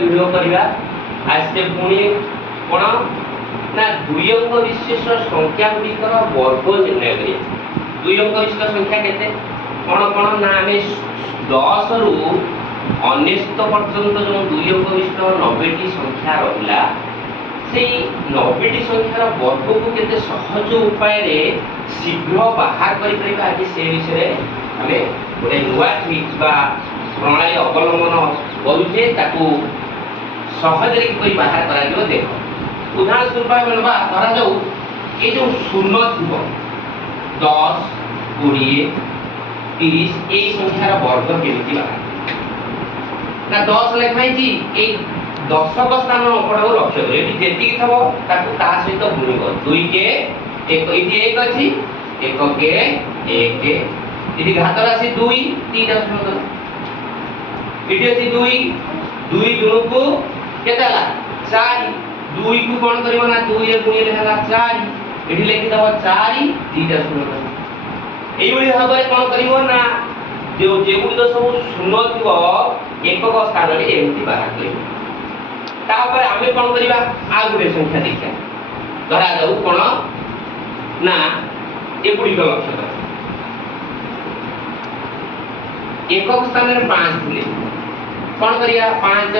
Video करबा आज से पुणी कोन ना दुई अंक विशिष्ट संख्या गुड़िकर वर्ग निर्णय करिए। दुई अंक विशिष्ट संख्या केते कोन कोन ना हमें 10 रु 19 पर्यंत जो दुई अंक विशिष्ट 90 टी संख्या रहिला से 90 टी संख्यार वर्ग को केते सहज उपाय रे शीघ्र बाहर करि परिबा आज से विषय हमें गोटे नुआ ट्रिक बा प्रणाली अवलंबन करुचे ताकू सहज रे कोई बाहर करा दियो। देखो उदाहरण स्वरूप बनबा धरा जाऊ ये जो शून्य थिबो 10 20 30 ए संख्यार वर्ग केमिति बाहर ना 10 लेखाई जी ए दशक स्थान अंकटाको लक्ष्य करियो। एटी जेति की थबो ताकू ता सहित गुणिबो 2 के 1 इति 1 अछि 1 के 1 इति घात राशि 2 3 टा शून्य इति अछि 2 गुण को केताला 4 2 को कोन करियो ना 2 ए गुणिले होला 4 एठी लेखि दबो 4 3 टा शून्य एई बळी भाबरे कोन करियो ना जो जेगुडी तो सब शून्य थिबो एकक स्थान रे एमति बाहर करियो। तापर आमे कोन करिबा आ गुटे संख्या देखिया धरा जाऊ कोन ना एगुडी को लक्ष्य कर एकक स्थान रे 5 थिले कोन करिया 5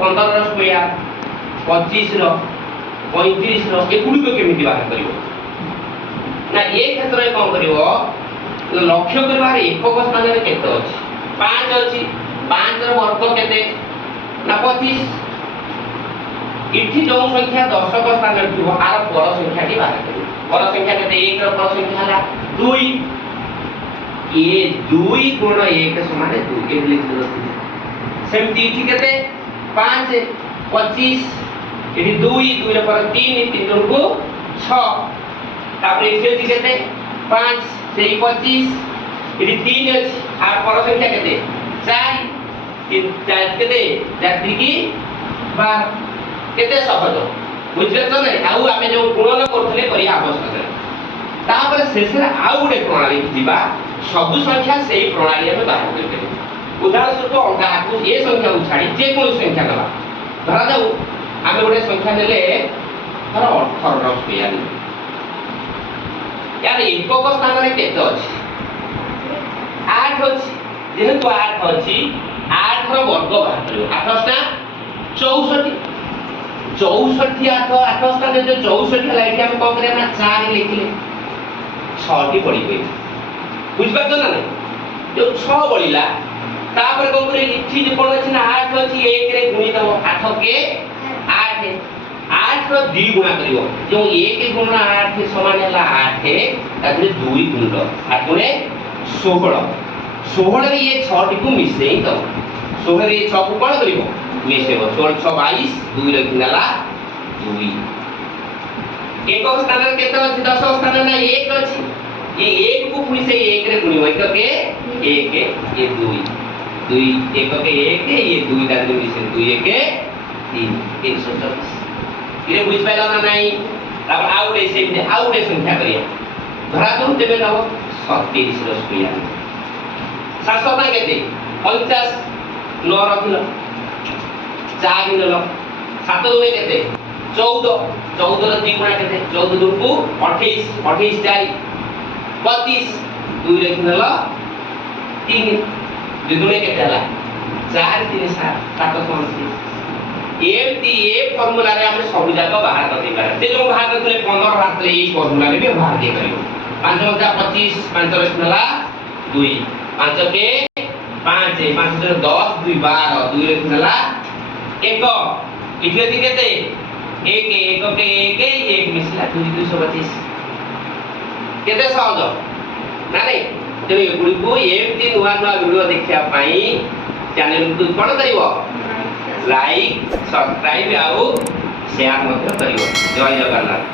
15 रो स्क्वायर 25 रो 35 रो एगुडी को केमिति बाहर करियो ना ए क्षेत्र रे कोन करियो लक्ष्य करबार एकक स्थान रे केते अछि 5 अछि 5 रो वर्ग केते ना 25 इठी जो संख्या दशक स्थान रे थिबो आर पर संख्या टी बाहर करियो। पर संख्या केते 1 रो पर संख्या हला 2 ये 2 गुण 1 समान 2 के लिख दो सेमती इठी केते 5 25 इठी 2 2 रे पर 3 3 को 6 तापर इठी केते 5 से 25 इठी 3 अछि आर पर संख्या केते 4 3 4 केते जात्री की 12 केते सहज बुझले तो नै आउ आमे जो गुणन करथले करिया आवश्यक तापर शेषरे आउ गुटे प्रणाली दिबा सब संख्या सेही प्रणाली में बाहर करके उदाहरण स्वरूप अंका को ए संख्या को छाड़ी जे कोन संख्या दबा धरा जाऊ आमे गोटे संख्या नेले धर 18 रो स्क्वायर यार एकक स्थान रे केते अछि 8 अछि जेहेतु 8 अछि 8 रो वर्ग बाहर करियो 8 टा 64 64 8 स्थान जो 64 लाइट हम कोन करे ना 4 लिखले 6 टी पड़ी गई बुझबा तो ना जो 6 बळिला तापर कोन करे इठी जे कोन अछि ना 8 अछि 1 रे गुणी दबो 8 के 8 8 रो 2 गुणा करियो जो 1 गुणा 8 समान हैला 8 ताकि 2 गुण दो 8 गुणे 16 16 रे ये 6 टी को मिसेई दो 16 रे 6 को कोन करियो मिसेबो 16 6 22 2 रे गुणला 2 एक स्थान रे केते अछि 10 स्थान ना 1 अछि ये 1 को पुनी से 1 रे गुणी 1 के 1 ये 2 2 1 के 1 ये 2 दा गुणी से 2 1 के 3 324 ये बुझ पाइला ना नहीं अब आउडे से आउडे संख्या करिया धरा दो देबे नव 37 रो स्क्वायर 700 ता केते 50 9 रखिलो 4 गिनलो 7 दुए केते 14 14 रो 2 गुणा केते 14 2 को 28 28 4 32 2 रे किनला 3 दुने केते हला 4 3 7 7 30 एमती ए फार्मूला रे हम सब जाक बाहर कर देबा से जो बाहर करले 15 बाहर करले ए फार्मूला रे व्यवहार के करियो 5 25 5 रे किनला 2 5 के 5 5 रे 10 2 12 2 रे किनला 1 इथे दी केते 1 1 के 1 1 मिसला 2 225 केते सहज ना नहीं तो ये गुडी को एमती नुवा नुवा वीडियो देखिया पाई चैनल को कोन करिवो लाइक सब्सक्राइब आउ शेयर मत करिवो। जय जगन्नाथ।